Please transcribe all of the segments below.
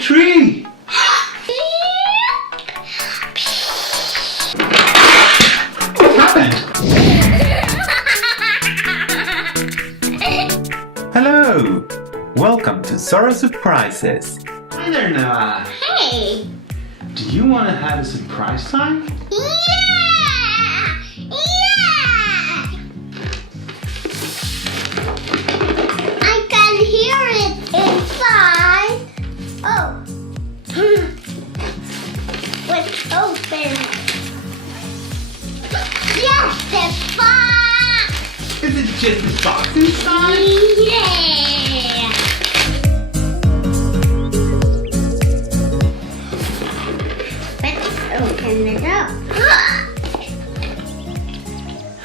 tree! What happened? Hello! Welcome to zOrrO Surprises. Hi there, Noah. Hey! Do you want to have a surprise time? Yeah! Yeah! I can hear it inside. Oh. Let's open. Yes, the box! Is it just a box inside? Yeah! Let's open it up.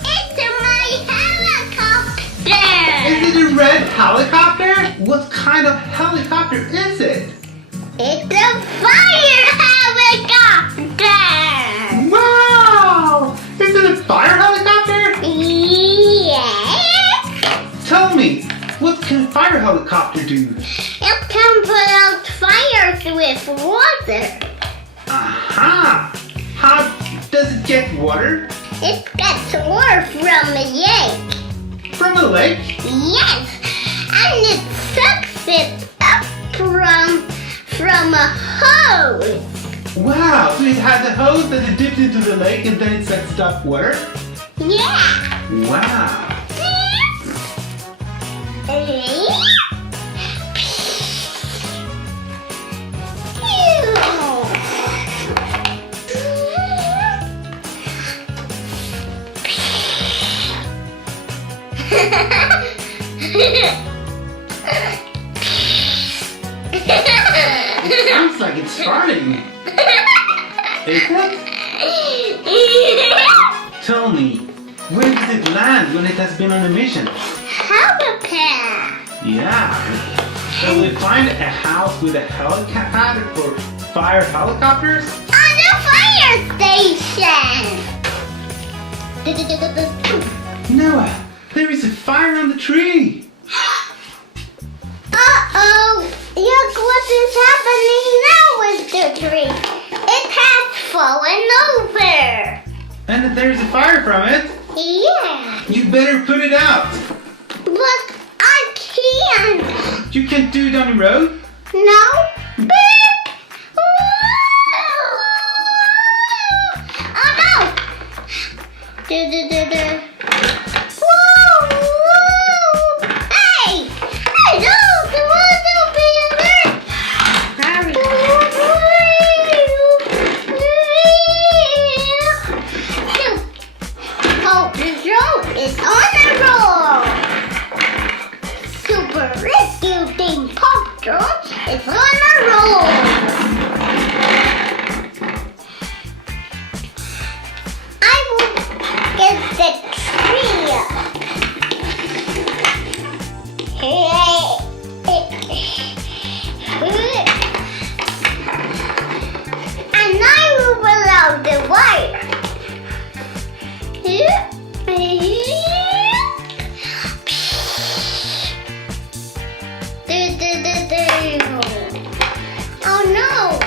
It's my helicopter! Is it a red helicopter? What kind of helicopter is it? It's a fire helicopter! Wow! Is it a fire helicopter? Yes! Tell me, what can a fire helicopter do? It can put out fires with water. Aha! How does it get water? It gets water from a lake. From a lake? Yes! And it sucks it up from a hose. Wow! So it has a hose that it dips into the lake and then it sucks up water? Yeah! Wow! It sounds like it's farting. Is it? Tell me, where does it land when it has been on a mission? Helipad. Yeah. Shall we find a house with a helipad for fire helicopters? On the fire station. Noah, there is a fire on the tree. Uh-oh. Look what is happening now with the tree. It has fallen over. And there's a fire from it. Yeah. You better put it out. But I can't. You can't do it on the road? No. Beep. Oh no. Whoa. Hey. Hey, no. The water don't be in there. Oh, the road is on a roll. Super rescue thing pop drone is on a roll. I will get the tree up. And I will pull out the wire. Oh no,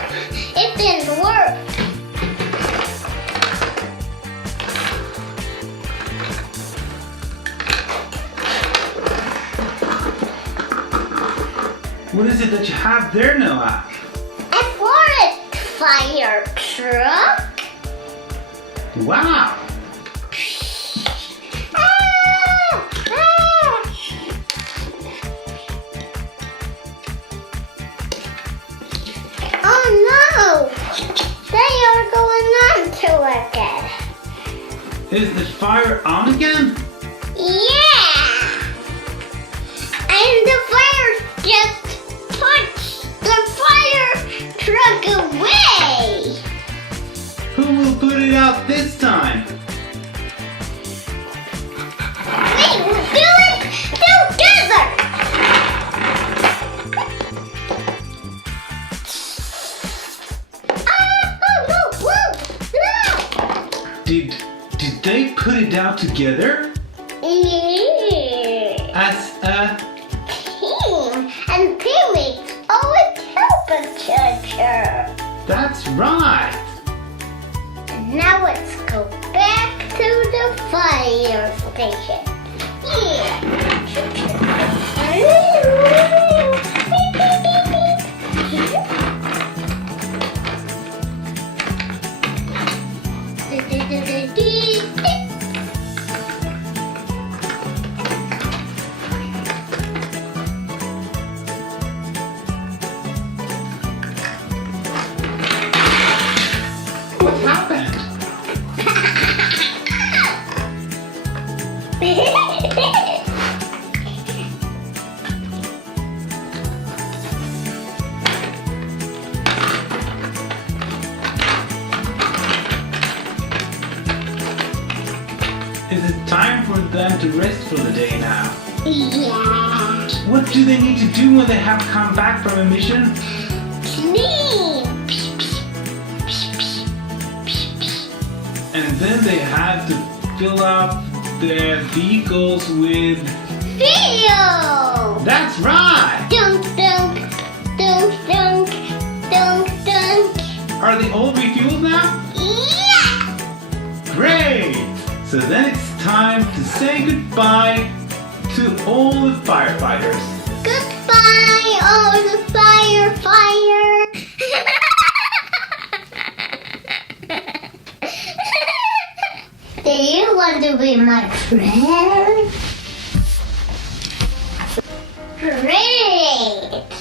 it didn't work. What is it that you have there, Noah? A forest fire truck. Wow! Oh no! They are going on to again. Is the fire on again? Yeah! And the fire just pushed the fire truck away. Who will put it out this time? We will do it together. Did they put it out together? Yeah. As a Team and teammates always help each other. picture. That's right. And now let's go back to the fire station. What happened? Is it time for them to rest for the day now? Yeah. What do they need to do when they have come back from a mission? Clean. And then they have to fill up their vehicles with... Fuel. That's right! Dunk, dunk, dunk, dunk, dunk, dunk. Are they all refueled now? Yeah. Great! So then it's time to say goodbye to all the firefighters. Goodbye, all the fire. Do you want to be my friend? Great!